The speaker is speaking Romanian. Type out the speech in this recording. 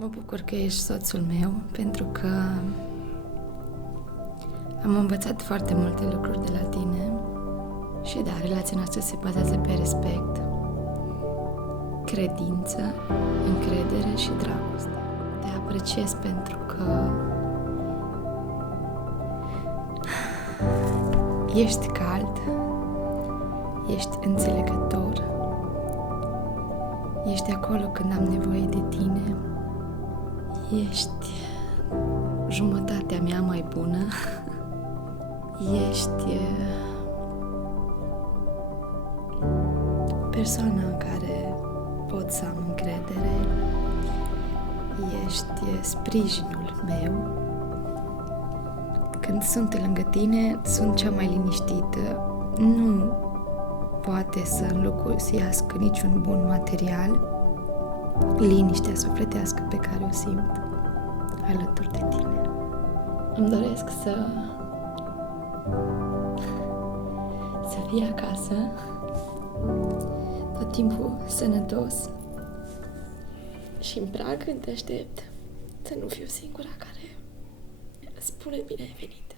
Mă bucur că ești soțul meu, pentru că am învățat foarte multe lucruri de la tine și da, relația noastră se bazează pe respect, credință, încredere și dragoste. Te apreciez pentru că ești cald, ești înțelegător, ești acolo când am nevoie de tine, ești jumătatea mea mai bună, ești persoana în care pot să am încredere, ești sprijinul meu. Când sunt lângă tine, sunt cea mai liniștită. Nu poate să înlocuiască niciun bun material liniștea sufletească pe care o simt alături de tine. Îmi doresc să fii acasă tot timpul sănătos și în prag te aștept să nu fiu singura care spune bine ai venit.